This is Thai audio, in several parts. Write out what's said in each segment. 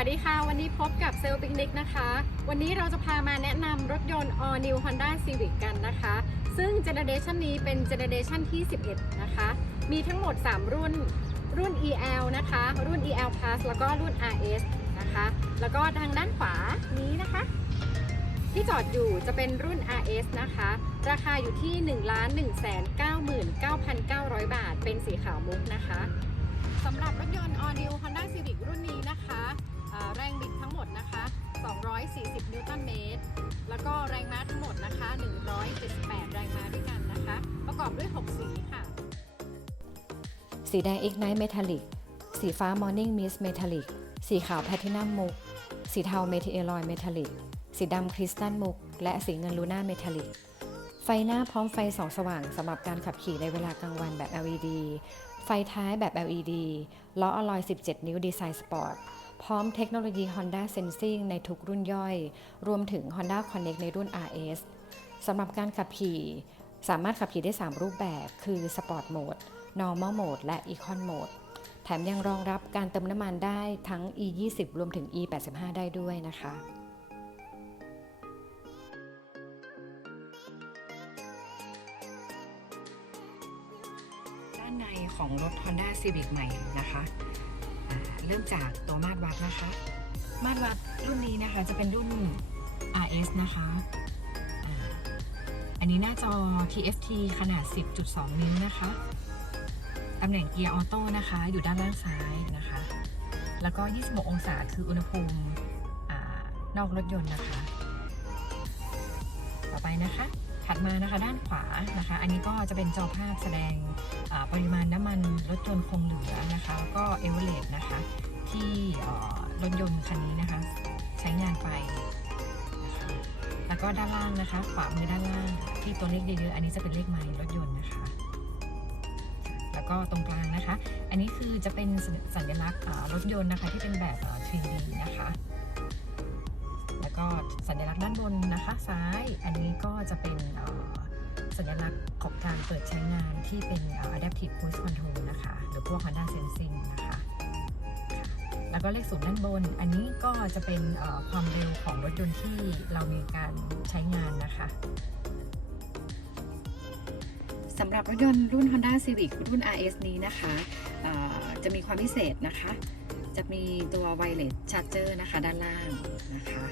สวัสดีค่ะ วันนี้พบกับเซลล์ปิกนิกนะคะ วันนี้เราจะพามาแนะนำรถยนต์ All New Honda Civic กันนะคะ ซึ่งเจเนเรชันนี้เป็นเจเนเรชันที่ 11 นะคะ มีทั้งหมด 3 รุ่น รุ่น EL นะคะ รุ่น EL Plus แล้วก็รุ่น RS นะคะ แล้วก็ทางด้านขวานี้นะคะ ที่จอดอยู่จะเป็นรุ่น RS นะคะ ราคาอยู่ที่ 1 1 9 9 9 9 0 0 บาท เป็นสีขาวมุกนะคะสำหรับรถยนต์ All New Honda Civic รุ่นนี้นะคะ แรงบิดทั้งหมดนะคะ 240 นิวตันเมตร แล้วก็แรงม้าทั้งหมดนะคะ 178 แรงม้าด้วยกันนะคะ ประกอบด้วย 6 สีค่ะ สีแดง Ignite Metallic สีฟ้า Morning Mist Metallic สีขาว Platinum มุกสีเทา Meteoroid Metallic สีดำ Crystal มุกและสีเงิน Luna Metallic ไฟหน้าพร้อมไฟสองสว่างสำหรับการขับขี่ในเวลากลางวันแบบ LED ไฟท้ายแบบ LED ล้ออลลอย 17 นิ้วดีไซน์สปอร์ต พร้อมเทคโนโลยี Honda Sensing ในทุกรุ่นย่อย รวมถึง Honda Connect ในรุ่น RS สำหรับการขับขี่สามารถขับขี่ได้ 3 รูปแบบ คือ Sport Mode Normal Mode และ Econ Mode แถมยังรองรับการเติมน้ำมันได้ทั้ง E20 รวมถึง E85 ได้ด้วยนะคะด้านในของรถ Honda Civic ใหม่นะคะ เริ่มจากตัวมาตรวัดนะคะ มาตรวัดรุ่นนี้นะคะจะเป็นรุ่น RS นะคะอันนี้หน้าจอ TFT ขนาด 10.2 นิ้วนะคะ ตำแหน่งเกียร์ออโต้นะคะ อยู่ด้านล่างซ้ายนะคะ แล้วก็ 26 องศาคืออุณหภูมินอกรถยนต์นะคะ ต่อไปนะคะ ถัดมานะคะด้านขวานะคะ อันนี้ก็จะเป็นจอภาพแสดงปริมาณน้ำมันรถยนต์คงเหลือนะคะแล้วก็เอเวอเรนะคะ ที่รถยนต์คันนี้นะคะ ใช้งานไปนะคะแล้วก็ด้านล่างนะคะ ขวามือด้านล่างที่ตัวเลขเยอะๆอันนี้จะเป็นเลขไมล์รถยนต์นะคะ แล้วก็ตรงกลางนะคะ อันนี้คือจะเป็นสัญลักษณ์รถยนต์นะคะที่เป็นแบบ 3D นะคะ สัญลักษณ์ด้านบนนะคะซ้าย อันนี้ก็จะเป็นสัญลักษณ์ของการเปิดใช้งานที่เป็น adaptive cruise control นะคะ หรือพวก Honda Sensing นะคะแล้วก็เลขศูนย์ด้านบน อันนี้ก็จะเป็นความเร็วของรถยนต์ที่เรามีการใช้งานนะคะสำหรับรถยนต์รุ่น Honda Civic รุ่น RS นี้นะคะจะมีความพิเศษนะคะ จะมีตัว Wireless Charger นะคะด้านล่างนะคะ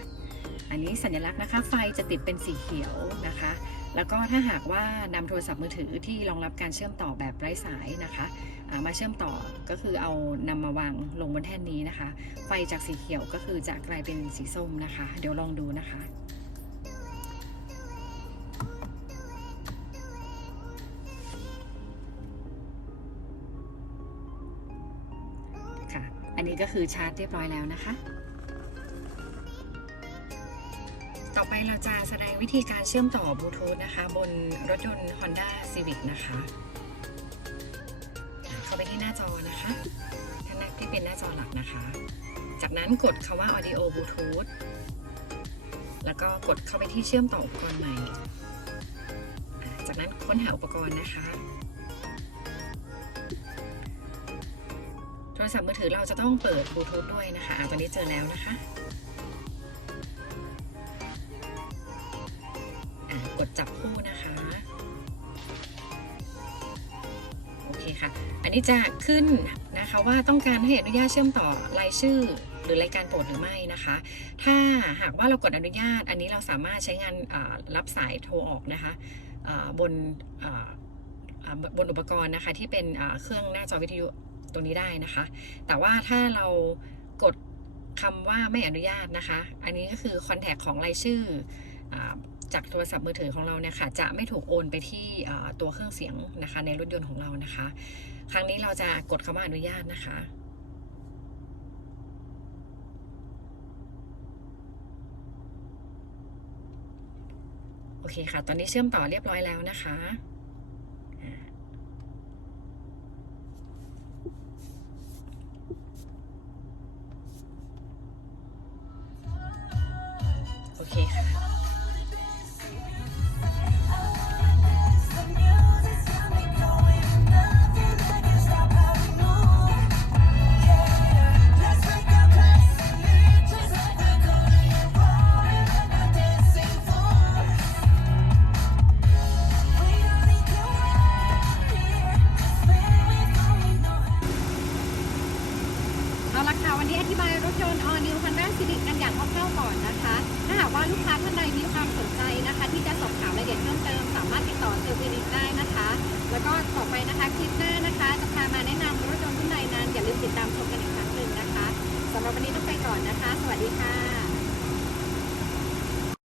อันนี้สัญลักษณ์นะคะ ไฟจะติดเป็นสีเขียวนะคะ แล้วก็ถ้าหากว่านำโทรศัพท์มือถือที่รองรับการเชื่อมต่อแบบไร้สายนะคะามาเชื่อมต่อก็คือเอานำมาวางลงบนแท่นนี้นะคะ ไฟจากสีเขียวก็คือจะกลายเป็นสีส้มนะคะ เดี๋ยวลองดูนะคะค่ะอันนี้ก็คือชาร์จเรียบร้อยแล้วนะคะ ต่อไปเราจะแสดงวิธีการเชื่อมต่อบลูทูธนะคะ บนรถยนต์ Honda Civic นะคะเข้าไปที่หน้าจอนะคะท่านที่เป็นหน้าจอหลักนะคะ จากนั้นกดคำว่า Audio Bluetooth แล้วก็กดเข้าไปที่เชื่อมต่ออุปกรณ์ใหม่ จากนั้นค้นหาอุปกรณ์นะคะ โทรศัพท์มือถือเราจะต้องเปิดบลูทูธด้วยนะคะตอนนี้เจอแล้วนะคะ กดจับคู่นะคะโอเคค่ะ อันนี้จะขึ้นนะคะว่าต้องการให้อนุญาตเชื่อมต่อรายชื่อ หรือรายการโปรดหรือไม่นะคะ ถ้าหากว่าเรากดอนุญาต อันนี้เราสามารถใช้งานรับสายโทรออกนะคะบนบนอุปกรณ์นะคะที่เป็นเครื่องหน้าจอวิทยุตรงนี้ได้นะคะ แต่ว่าถ้าเรากดคำว่าไม่อนุญาตนะคะ อันนี้ก็คือคอนแทคของรายชื่อ จากโทรศัพท์มือถือของเราเนี่ยค่ะจะไม่ถูกโอนไปที่ตัวเครื่องเสียงนะคะในรถยนต์ของเรานะคะ ครั้งนี้เราจะกดคำว่าอนุญาตนะคะโอเคค่ะ ตอนนี้เชื่อมต่อเรียบร้อยแล้วนะคะ เราราคาวันนี้อธิบายรถยนต์ All New Honda Civic กันอย่างคร่าวๆก่อนนะคะ ถ้าหากว่าลูกค้าท่านใดมีความสนใจนะคะ ที่จะสอบถามรายละเอียดเพิ่มเติม สามารถติดต่อเซลล์คลินิกได้นะคะ แล้วก็ต่อไปนะคะคลิปหน้านะคะ จะพามาแนะนำรถยนต์รุ่นใดนั้นอย่าลืมติดตามชมกันอีกครั้งหนึ่งนะคะสำหรับวันนี้ต้องไปก่อนนะคะ สวัสดีค่ะ